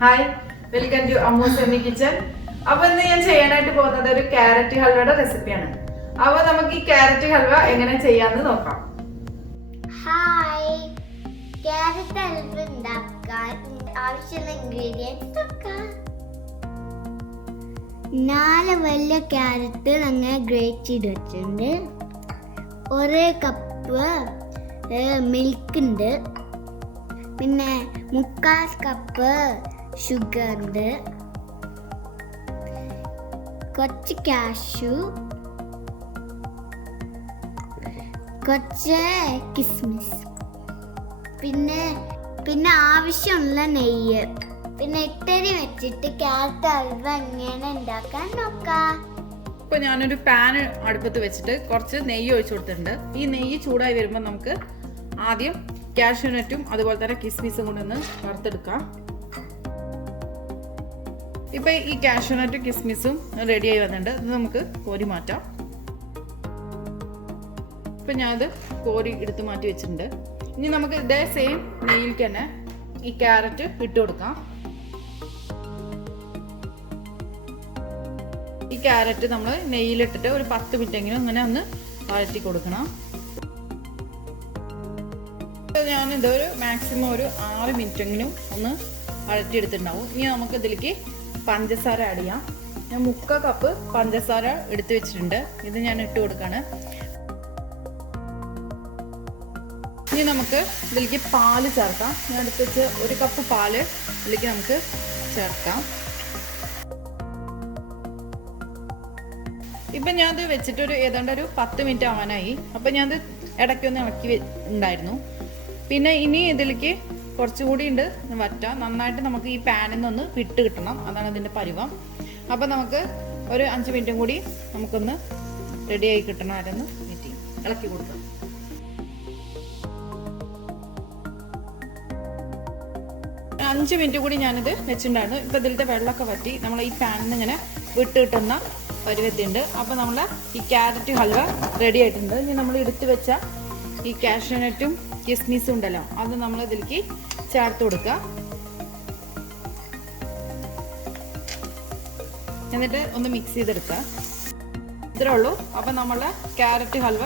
Hi, welcome to Ammu's semi kitchen. അപ്പൊ ഇന്ന് ഞാൻ ചെയ്യാനായിട്ട് പോകുന്നത് ഒരു ക്യാരറ്റ് ഹൽവയുടെ റെസിപ്പിയാണ്. അപ്പൊ നമുക്ക് ഈ ക്യാരറ്റ് ഹൽവ എങ്ങനെ ചെയ്യാന്ന് നോക്കാം. ഹായ്, ക്യാരറ്റ് ഹൽവ ഉണ്ടാക്കാൻ ആവശ്യമുള്ള ഇൻഗ്രീഡിയൻസ് നോക്കാം. 4 വലിയ ക്യാരറ്റ് അങ്ങനെ ഗ്രേറ്റ് ചെയ്ത് വെച്ചിട്ടുണ്ട്. 1 കപ്പ് മിൽക്ക് ഉണ്ട്. പിന്നെ 3/4 കപ്പ് ഷുഗർ ഉണ്ട്. കുറച്ച് കാഷ്യൂ, കുറച്ച് കിസ്മിസ്, പിന്നെ ആവശ്യമുള്ള നെയ്യ്. പിന്നെ ഇട്ടരി വെച്ചിട്ട് ക്യാരറ്റ് ഹൽവ എങ്ങനെ ഉണ്ടാക്കാൻ നോക്കാം. ഇപ്പൊ ഞാനൊരു പാൻ അടുപ്പത്ത് വെച്ചിട്ട് കുറച്ച് നെയ്യ് ഒഴിച്ചു കൊടുത്തിട്ടുണ്ട്. ഈ നെയ്യ് ചൂടായി വരുമ്പോൾ നമുക്ക് ആദ്യം കാഷ്യൂനട്ടും അതുപോലെ തന്നെ കിസ്മിസും കൂടെ ഒന്ന് വറുത്തെടുക്കാം. ഇപ്പൊ ഈ കാഷ്യൂനട്ടും കിസ്മിസും റെഡിയായി വന്നിട്ടുണ്ട്. ഇത് നമുക്ക് കോരി മാറ്റാം. ഇപ്പൊ ഞാനത് കോരി എടുത്ത് മാറ്റി വെച്ചിട്ടുണ്ട്. ഇനി നമുക്ക് ഇതേ സെയിം നെയ്യിലേക്ക് തന്നെ ഈ ക്യാരറ്റ് ഇട്ട് കൊടുക്കാം. ഈ ക്യാരറ്റ് നമ്മൾ നെയ്യിലിട്ടിട്ട് ഒരു 10 മിനിറ്റെങ്കിലും ഇങ്ങനെ ഒന്ന് വഴറ്റി കൊടുക്കണം. ഞാനിത് ഒരു മാക്സിമം ഒരു 6 മിനിറ്റെങ്കിലും ഒന്ന് വഴറ്റിയെടുത്തിട്ടുണ്ടാവും. ഇനി നമുക്ക് ഇതിലേക്ക് പഞ്ചസാര ആഡ് ചെയ്യാം. ഞാൻ 3/4 കപ്പ് പഞ്ചസാര എടുത്ത് വെച്ചിട്ടുണ്ട്. ഇത് ഞാൻ ഇട്ട് കൊടുക്കാണ്. ഇനി നമുക്ക് ഇതിലേക്ക് പാല് ചേർക്കാം. ഞാൻ എടുത്ത് വെച്ച് 1 കപ്പ് പാല് ഇതിലേക്ക് നമുക്ക് ചേർക്കാം. ഇപ്പം ഞാനത് വെച്ചിട്ടൊരു ഏതാണ്ട് ഒരു 10 മിനിറ്റ് ആവാനായി. അപ്പം ഞാനത് ഇടയ്ക്കൊന്ന് ഇളക്കി ഉണ്ടായിരുന്നു. പിന്നെ ഇനി ഇതിലേക്ക് കുറച്ചുകൂടി ഉണ്ട് വറ്റാം. നന്നായിട്ട് നമുക്ക് ഈ പാനിൽ നിന്നൊന്ന് വിട്ട് കിട്ടണം. അതാണ് ഇതിൻ്റെ പരുവം. അപ്പം നമുക്ക് ഒരു 5 മിനിറ്റും കൂടി നമുക്കൊന്ന് റെഡിയായി കിട്ടണമായിരുന്നു. ഇളക്കി കൊടുക്കാം. അഞ്ച് മിനിറ്റ് കൂടി ഞാനിത് വെച്ചിട്ടുണ്ടായിരുന്നു. ഇപ്പം ഇതിലത്തെ വെള്ളമൊക്കെ വറ്റി നമ്മൾ ഈ പാനിൽ നിന്ന് ഇങ്ങനെ വിട്ട് കിട്ടുന്ന പരുവത്തിണ്ട്. അപ്പോൾ നമ്മൾ ഈ ക്യാരറ്റ് ഹൽവ റെഡി ആയിട്ടുണ്ട്. ഇനി നമ്മൾ എടുത്ത് വെച്ച ഈ കാഷ്യൂനട്ടും കിസ്മിസും ഉണ്ടല്ലോ, അത് നമ്മൾ ഇതിലേക്ക് ചേർത്ത് കൊടുക്കുക. എന്നിട്ട് ഒന്ന് മിക്സ് ചെയ്തെടുക്കുക. ഇത്രേ ഉള്ളൂ. അപ്പം നമ്മളെ ക്യാരറ്റ് ഹൽവ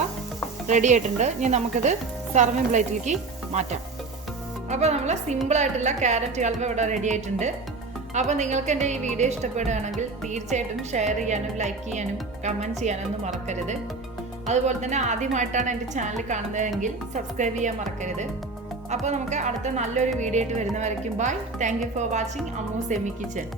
റെഡി ആയിട്ടുണ്ട്. ഇനി നമുക്കിത് സർവിങ് പ്ലേറ്റിലേക്ക് മാറ്റാം. അപ്പോൾ നമ്മൾ സിമ്പിളായിട്ടുള്ള ക്യാരറ്റ് ഹൽവ ഇവിടെ റെഡി ആയിട്ടുണ്ട്. അപ്പോൾ നിങ്ങൾക്ക് എൻ്റെ ഈ വീഡിയോ ഇഷ്ടപ്പെടുകയാണെങ്കിൽ തീർച്ചയായിട്ടും ഷെയർ ചെയ്യാനും ലൈക്ക് ചെയ്യാനും കമൻറ്റ് ചെയ്യാനൊന്നും മറക്കരുത്. അതുപോലെ തന്നെ ആദ്യമായിട്ടാണ് എൻ്റെ ചാനൽ കാണുന്നതെങ്കിൽ സബ്സ്ക്രൈബ് ചെയ്യാൻ മറക്കരുത്. അപ്പോൾ നമുക്ക് അടുത്ത നല്ലൊരു വീഡിയോ ആയിട്ട് വരുന്നവരേക്കും bye. Thank you for watching Ammu's semi kitchen.